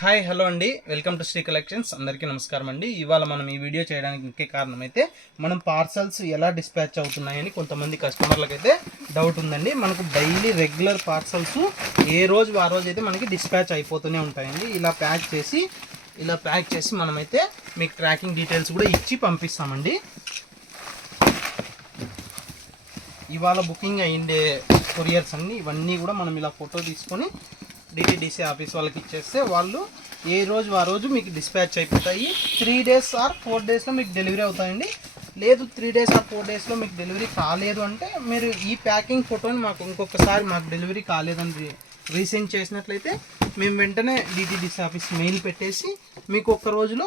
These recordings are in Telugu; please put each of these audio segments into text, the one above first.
హాయ్ హలో అండి, వెల్కమ్ టు శ్రీ కలెక్షన్స్. అందరికీ నమస్కారం అండి. ఇవాళ మనం ఈ వీడియో చేయడానికి ముఖ్య కారణం అయితే మనం పార్సల్స్ ఎలా డిస్పాచ్ అవుతున్నాయని కొంతమంది కస్టమర్లకు అయితే డౌట్ ఉందండి. మనకు డైలీ రెగ్యులర్ పార్సల్స్ ఏ రోజు ఆ రోజు అయితే మనకి డిస్పాచ్ అయిపోతూనే ఉంటాయండి. ఇలా ప్యాక్ చేసి మనమైతే మీకు ట్రాకింగ్ డీటెయిల్స్ కూడా ఇచ్చి పంపిస్తామండి. ఇవాళ బుకింగ్ అయ్యిండే కొరియర్స్ అన్నీ ఇవన్నీ కూడా మనం ఇలా ఫోటో తీసుకొని డిటిడిసి ఆఫీస్ వాళ్ళకి ఇచ్చేస్తే వాళ్ళు ఏ రోజు ఆ రోజు మీకు డిస్పాచ్ అయిపోతాయి. 3 days ఆర్ 4 daysలో మీకు డెలివరీ అవుతాయండి. లేదు 3 days ఆర్ 4 daysలో మీకు డెలివరీ కాలేదు అంటే మీరు ఈ ప్యాకింగ్ ఫోటోని మాకు డెలివరీ కాలేదని రీసెండ్ చేసినట్లయితే మేము వెంటనే డిటిడిసి ఆఫీస్ మెయిల్ పెట్టేసి మీకు ఒక్క రోజులో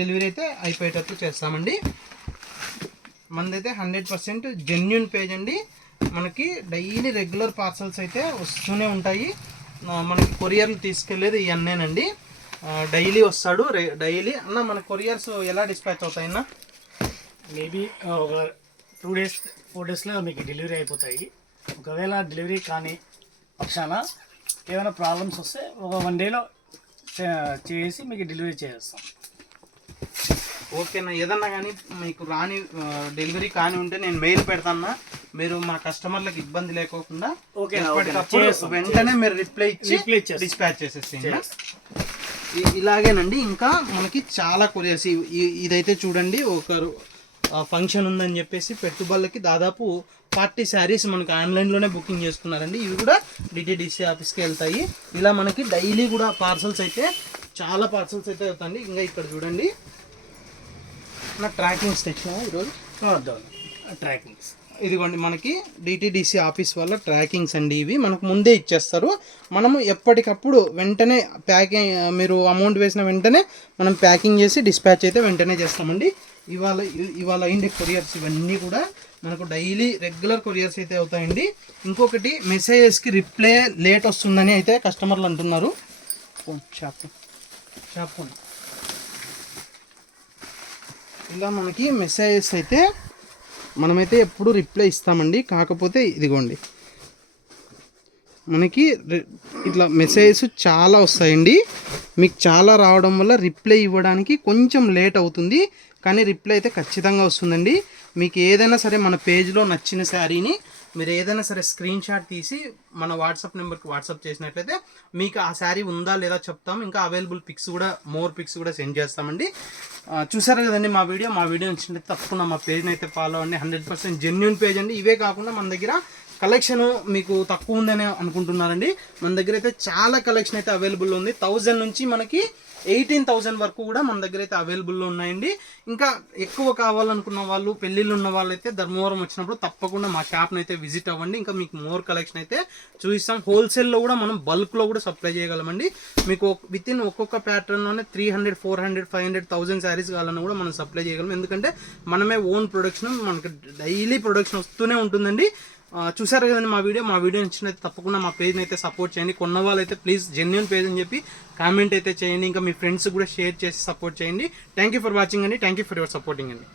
డెలివరీ అయితే అయిపోయేటట్టు చేస్తామండి. మనదైతే 100% జెన్యూన్ పేజ్ అండి. మనకి డైలీ రెగ్యులర్ పార్సల్స్ అయితే వస్తూనే ఉంటాయి. మనకి కొరియర్లు తీసుకెళ్ళేది ఇవన్నేనండి. డైలీ వస్తాడు. డైలీ అన్న మన కొరియర్స్ ఎలా డిస్పాచ్ అవుతాయన్న? మేబీ ఒక 2 days 4 daysలో మీకు డెలివరీ అయిపోతాయి. ఒకవేళ డెలివరీ కానీ పక్షాన ఏమైనా ప్రాబ్లమ్స్ వస్తే ఒక 1 dayలో చేసి మీకు డెలివరీ చేస్తాం. ఓకేనా. ఏదన్నా కానీ మీకు డెలివరీ కానీ ఉంటే నేను మెయిల్ పెడతాను. మీరు మా కస్టమర్లకు ఇబ్బంది లేకోకుండా వెంటనే మీరు రిప్లై ఇచ్చి డిస్పాచ్ చేసేసేయండి. ఇలాగేనండి. ఇంకా మనకి చాలా కొరియర్స్ ఇదైతే చూడండి, ఒకరు ఫంక్షన్ ఉందని చెప్పేసి పెట్టుబడులకి దాదాపు 40 శారీస్ మనకి ఆన్లైన్లోనే బుకింగ్ చేసుకున్నారండి. ఇవి కూడా డిటిడిసి ఆఫీస్కి వెళ్తాయి. ఇలా మనకి డైలీ కూడా పార్సల్స్ అయితే చాలా పార్సల్స్ అయితే అవుతాయండి. ఇంకా ఇక్కడ చూడండి నా ట్రాకింగ్స్ తెచ్చినా ఈరోజు ట్రాకింగ్స్. ఇదిగోండి మనకి డిటిడిసి ఆఫీస్ వల్ల ట్రాకింగ్స్ అండి. ఇవి మనకు ముందే ఇచ్చేస్తారు. మనము ఎప్పటికప్పుడు వెంటనే మీరు అమౌంట్ వేసిన వెంటనే మనం ప్యాకింగ్ చేసి డిస్పాచ్ అయితే వెంటనే చేస్తామండి. ఇవాళ అయింది కొరియర్స్ ఇవన్నీ కూడా మనకు డైలీ రెగ్యులర్ కొరియర్స్ అయితే అవుతాయండి. ఇంకొకటి మెసేజెస్కి రిప్లై లేట్ వస్తుందని అయితే కస్టమర్లు అంటున్నారు. చెప్పండి. ఇలా మనకి మెసేజెస్ అయితే మనమైతే ఎప్పుడు రిప్లై ఇస్తామండి. కాకపోతే ఇదిగోండి మనకి ఇట్లా మెసేజెస్ చాలా వస్తాయండి. మీకు చాలా రావడం వల్ల రిప్లై ఇవ్వడానికి కొంచెం లేట్ అవుతుంది, కానీ రిప్లై అయితే ఖచ్చితంగా వస్తుందండి. మీకు ఏదైనా సరే మన పేజ్లో నచ్చిన శారీని మీరు ఏదైనా సరే స్క్రీన్ షాట్ తీసి మన వాట్సాప్ నెంబర్కి వాట్సాప్ చేసినట్లయితే మీకు ఆ శారీ ఉందా లేదా చెప్తాం. ఇంకా అవైలబుల్ పిక్స్ కూడా పిక్స్ కూడా సెండ్ చేస్తామండి. చూసారు కదండి మా వీడియో నచ్చినట్లయితే తప్పకుండా మా పేజ్ని అయితే ఫాలో అవ్వండి. 100% జెన్యూన్ పేజ్ అండి. ఇవే కాకుండా మన దగ్గర కలెక్షన్ మీకు తక్కువ ఉందని అనుకుంటున్నారండి. మన దగ్గర అయితే చాలా కలెక్షన్ అయితే అవైలబుల్ ఉంది. 1000 నుంచి మనకి 18,000 వరకు కూడా మన దగ్గర అయితే అవైలబుల్లో ఉన్నాయండి. ఇంకా ఎక్కువ కావాలనుకున్న వాళ్ళు, పెళ్ళిళ్ళు ఉన్న వాళ్ళు అయితే ధర్మవరం వచ్చినప్పుడు తప్పకుండా మా షాప్ని అయితే విజిట్ అవ్వండి. ఇంకా మీకు మోర్ కలెక్షన్ అయితే చూపిస్తాం. హోల్సేల్లో కూడా మనం బల్క్లో కూడా సప్లై చేయగలమండి. మీకు వితిన్ ఒక్కొక్క ప్యాటర్న్లోనే 300, 400, 500, 1000 శారీస్ కావాలన్నా కూడా మనం సప్లై చేయగలం. ఎందుకంటే మనమే ఓన్ ప్రొడక్షన్, మనకి డైలీ ప్రొడక్షన్ వస్తూనే ఉంటుందండి. చూసారు కదండి మా వీడియో నచ్చినైతే తప్పకుండా మా పేజ్ని అయితే సపోర్ట్ చేయండి. కొన్న వాళ్ళు అయితే ప్లీజ్ జెన్యూన్ పేజ్ అని చెప్పి కామెంట్ అయితే చేయండి. ఇంకా మీ ఫ్రెండ్స్ కూడా షేర్ చేసి సపోర్ట్ చేయండి. థ్యాంక్ యూ ఫర్ వాచింగ్ అండి. Thank you for your supporting అండి.